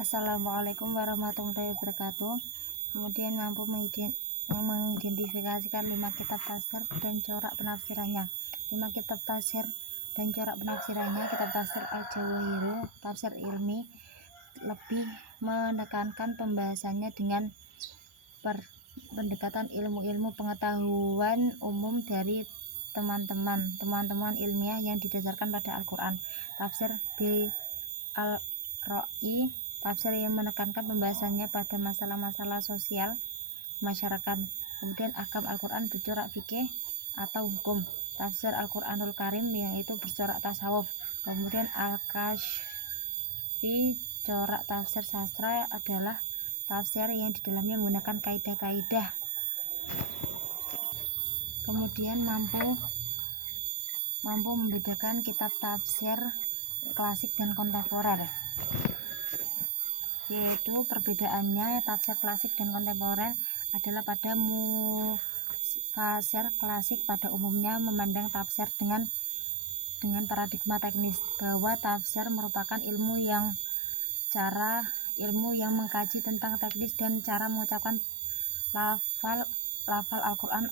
Assalamualaikum warahmatullahi wabarakatuh. Kemudian mampu mengidentifikasikan 5 kitab tafsir dan corak penafsirannya. 5 kitab tafsir dan corak penafsirannya. Kitab tafsir Al-Jawahir, tafsir ilmi, lebih menekankan pembahasannya dengan pendekatan ilmu-ilmu pengetahuan umum dari teman-teman ilmiah yang didasarkan pada Al-Quran. Tafsir B. Al-Ra'i, tafsir yang menekankan pembahasannya pada masalah-masalah sosial masyarakat. Kemudian Ahkam Al-Quran bercorak fikih atau hukum. Tafsir Al-Quranul Karim yaitu bercorak tasawuf. Kemudian Al-Kashfi, corak tafsir sastra, adalah tafsir yang di dalamnya menggunakan kaidah-kaidah. Kemudian mampu membedakan kitab tafsir klasik dan kontemporer, yaitu perbedaannya tafsir klasik dan kontemporer adalah pada mufasir klasik pada umumnya memandang tafsir dengan paradigma teknis, bahwa tafsir merupakan ilmu yang mengkaji tentang teknis dan cara mengucapkan lafal Al-Quran.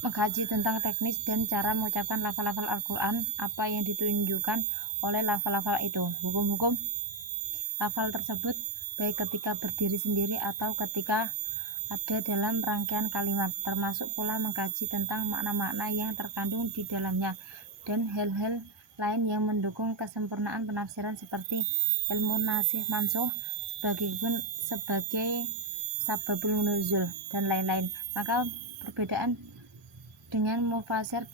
Mengkaji tentang teknis dan cara mengucapkan lafal-lafal Al-Quran, apa yang ditunjukkan oleh lafal-lafal itu, hukum-hukum lafal tersebut, baik ketika berdiri sendiri atau ketika ada dalam rangkaian kalimat, termasuk pula mengkaji tentang makna-makna yang terkandung di dalamnya dan hal-hal lain yang mendukung kesempurnaan penafsiran seperti ilmu nasikh mansukh sebagai sababul nuzul dan lain-lain. Maka perbedaan dengan mufasir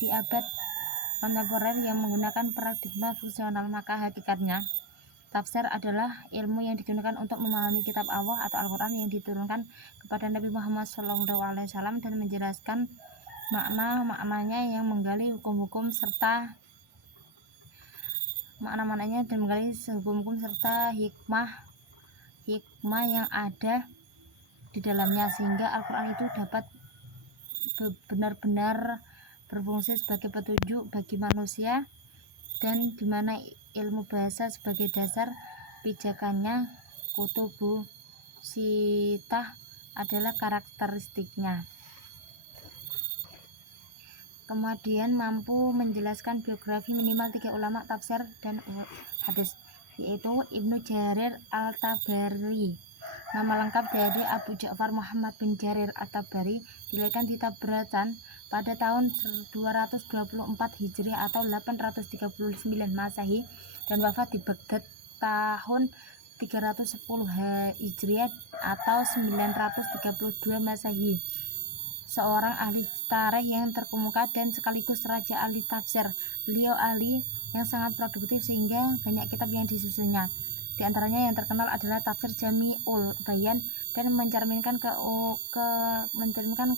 di abad kontemporer yang menggunakan paradigma fungsional, maka hakikatnya tafsir adalah ilmu yang digunakan untuk memahami kitab Allah atau Al-Quran yang diturunkan kepada Nabi Muhammad SAW dan menjelaskan makna-maknanya yang menggali hukum-hukum serta hikmah yang ada di dalamnya, sehingga Al-Quran itu dapat benar-benar berfungsi sebagai petunjuk bagi manusia, dan di mana ilmu bahasa sebagai dasar pijakannya kutubu sitah adalah karakteristiknya. Kemudian mampu menjelaskan biografi minimal 3 ulama tafsir dan hadis, yaitu Ibnu Jarir Al-Tabari. Nama lengkap dari Abu Ja'far Muhammad bin Jarir At-Tabari, dilahirkan di Tabratan pada tahun 224 Hijriah atau 839 Masehi dan wafat di Baghdad tahun 310 Hijriah atau 932 Masehi. Seorang ahli tarikh yang terkemuka dan sekaligus raja ahli tafsir. Beliau ahli yang sangat produktif sehingga banyak kitab yang disusunnya. Di antaranya yang terkenal adalah Tafsir Jami'ul Bayan dan mencerminkan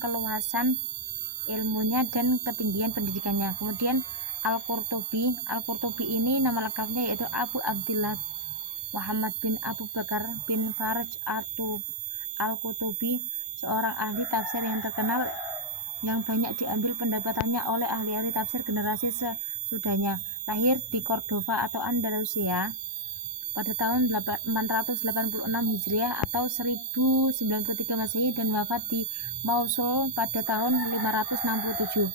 keluasan ilmunya dan ketinggian pendidikannya. Kemudian Al-Qurtubi ini nama lengkapnya yaitu Abu Abdillah Muhammad bin Abu Bakar bin Faraj Al-Qurtubi, seorang ahli tafsir yang terkenal yang banyak diambil pendapatannya oleh ahli-ahli tafsir generasi sesudahnya. Lahir di Cordova atau Andalusia pada tahun 486 Hijriah atau 1093 Masehi dan wafat di Mausul pada tahun 567.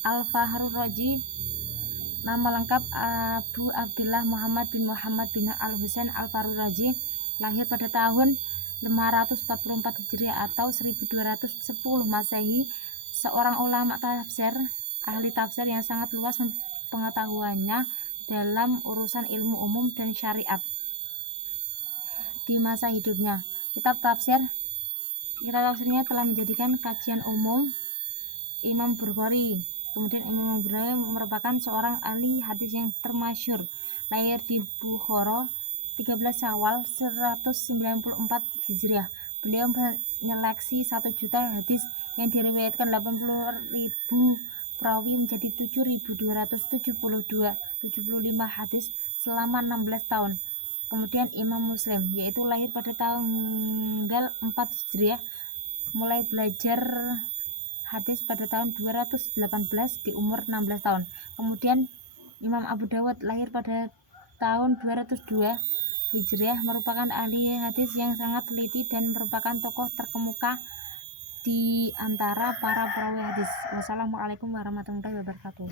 Al-Fahrur Razi, nama lengkap Abu Abdillah Muhammad bin Al-Husain Al-Fahrur Razi, lahir pada tahun 544 Hijriah atau 1210 Masehi, seorang ulama tafsir, ahli tafsir yang sangat luas pengetahuannya dalam urusan ilmu umum dan syariat. Di masa hidupnya, kitab tafsirnya telah menjadikan kajian umum Imam Bukhari. Kemudian Imam Bukhari merupakan seorang ahli hadis yang termasyhur. Lahir di Bukhara 13 Syawal 194 Hijriah. Beliau menyeleksi 1 juta hadis yang diriwayatkan 80.000 perawi menjadi 7.275 hadis selama 16 tahun. Kemudian Imam Muslim, yaitu lahir pada tanggal 4 Hijriah, mulai belajar hadis pada tahun 218 di umur 16 tahun. Kemudian Imam Abu Dawud lahir pada tahun 202 Hijriah, merupakan ahli hadis yang sangat teliti dan merupakan tokoh terkemuka di antara para perawi hadis. Wassalamualaikum warahmatullahi wabarakatuh.